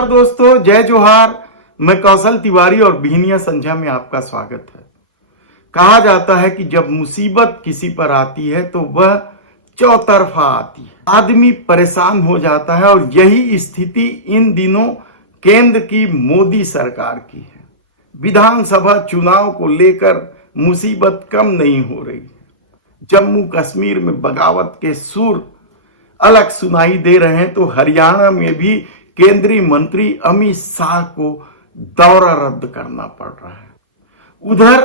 नमस्कार दोस्तों, जय जोहार। मैं कौशल तिवारी और बिहनिया संध्या में आपका स्वागत है। कहा जाता है कि जब मुसीबत किसी पर आती है तो वह चौतरफा आती है, आदमी परेशान हो जाता है। और यही स्थिति इन दिनों केंद्र की मोदी सरकार की है। विधानसभा चुनाव को लेकर मुसीबत कम नहीं हो रही है। जम्मू कश्मीर में बगावत के सुर अलग सुनाई दे रहे हैं तो हरियाणा में भी केंद्रीय मंत्री अमित शाह को दौरा रद्द करना पड़ रहा है। उधर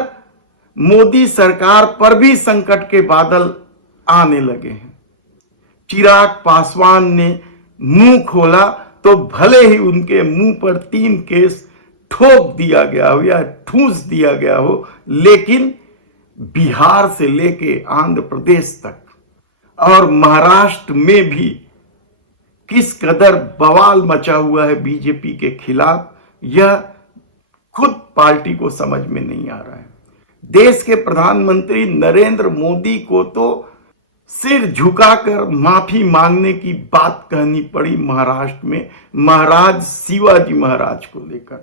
मोदी सरकार पर भी संकट के बादल आने लगे हैं। चिराग पासवान ने मुंह खोला तो भले ही उनके मुंह पर 3 केस ठोक दिया गया हो या ठूस दिया गया हो, लेकिन बिहार से लेके आंध्र प्रदेश तक और महाराष्ट्र में भी किस कदर बवाल मचा हुआ है बीजेपी के खिलाफ, यह खुद पार्टी को समझ में नहीं आ रहा है। देश के प्रधानमंत्री नरेंद्र मोदी को तो सिर झुकाकर माफी मांगने की बात कहनी पड़ी महाराष्ट्र में महाराज शिवाजी महाराज को लेकर।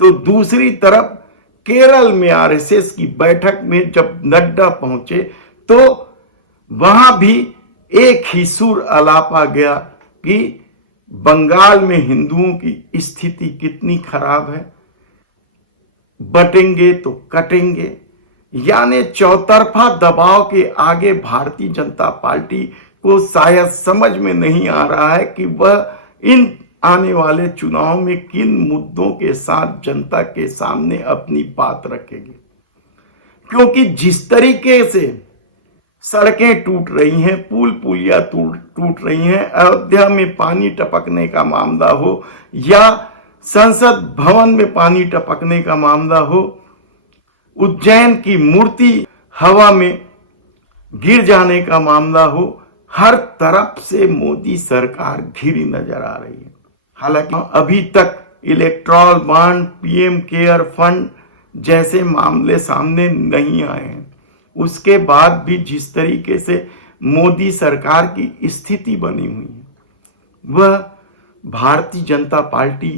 तो दूसरी तरफ केरल में आरएसएस की बैठक में जब नड्डा पहुंचे तो वहां भी एक ही सुर अलापा गया कि बंगाल में हिंदुओं की स्थिति कितनी खराब है, बटेंगे तो कटेंगे। यानी चौतरफा दबाव के आगे भारतीय जनता पार्टी को शायद समझ में नहीं आ रहा है कि वह इन आने वाले चुनाव में किन मुद्दों के साथ जनता के सामने अपनी बात रखेगी। क्योंकि जिस तरीके से सड़कें टूट रही हैं, पुल पुलिया टूट रही हैं, अयोध्या में पानी टपकने का मामला हो या संसद भवन में पानी टपकने का मामला हो, उज्जैन की मूर्ति हवा में गिर जाने का मामला हो, हर तरफ से मोदी सरकार घिरी नजर आ रही है। हालांकि अभी तक Electral bond, PM care fund जैसे मामले सामने नहीं आए हैं। उसके बाद भी जिस तरीके से मोदी सरकार की स्थिति बनी हुई है, वह भारतीय जनता पार्टी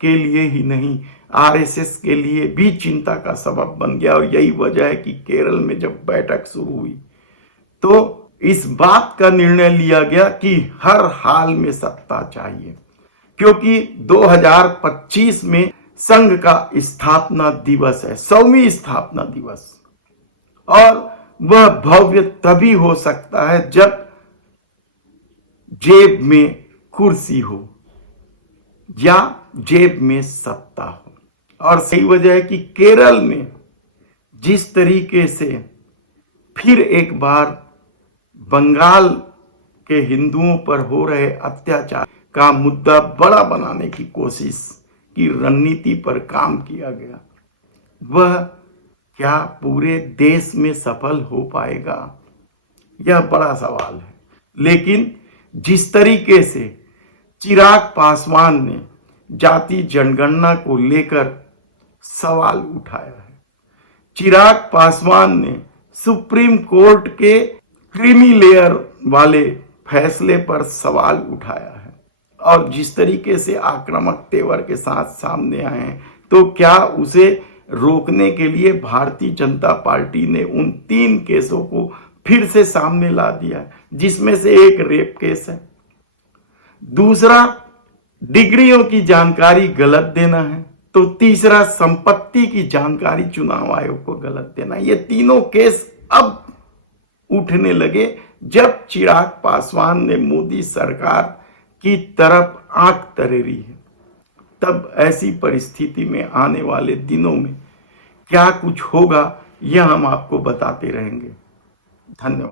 के लिए ही नहीं, आरएसएस के लिए भी चिंता का सबब बन गया। और यही वजह है कि केरल में जब बैठक शुरू हुई तो इस बात का निर्णय लिया गया कि हर हाल में सत्ता चाहिए, क्योंकि 2025 में संघ का स्थापना दिवस है, 100वीं स्थापना दिवस। और वह भव्य तभी हो सकता है जब जेब में कुर्सी हो या जेब में सत्ता हो। और सही वजह है कि केरल में जिस तरीके से फिर एक बार बंगाल के हिंदुओं पर हो रहे अत्याचार का मुद्दा बड़ा बनाने की कोशिश की रणनीति पर काम किया गया, वह क्या पूरे देश में सफल हो पाएगा, यह बड़ा सवाल है। लेकिन जिस तरीके से चिराग पासवान ने जाति जनगणना को लेकर सवाल उठाया है, चिराग पासवान ने सुप्रीम कोर्ट के क्रीमी लेयर वाले फैसले पर सवाल उठाया है, और जिस तरीके से आक्रामक तेवर के साथ सामने आए हैं, तो क्या उसे रोकने के लिए भारतीय जनता पार्टी ने उन 3 केसों को फिर से सामने ला दिया है, जिसमें से एक रेप केस है, दूसरा डिग्रियों की जानकारी गलत देना है, तो तीसरा संपत्ति की जानकारी चुनाव आयोग को गलत देना। ये तीनों केस अब उठने लगे जब चिराग पासवान ने मोदी सरकार की तरफ आंख तरेरी है। तब ऐसी परिस्थिति में आने वाले दिनों में क्या कुछ होगा, यह हम आपको बताते रहेंगे। धन्यवाद।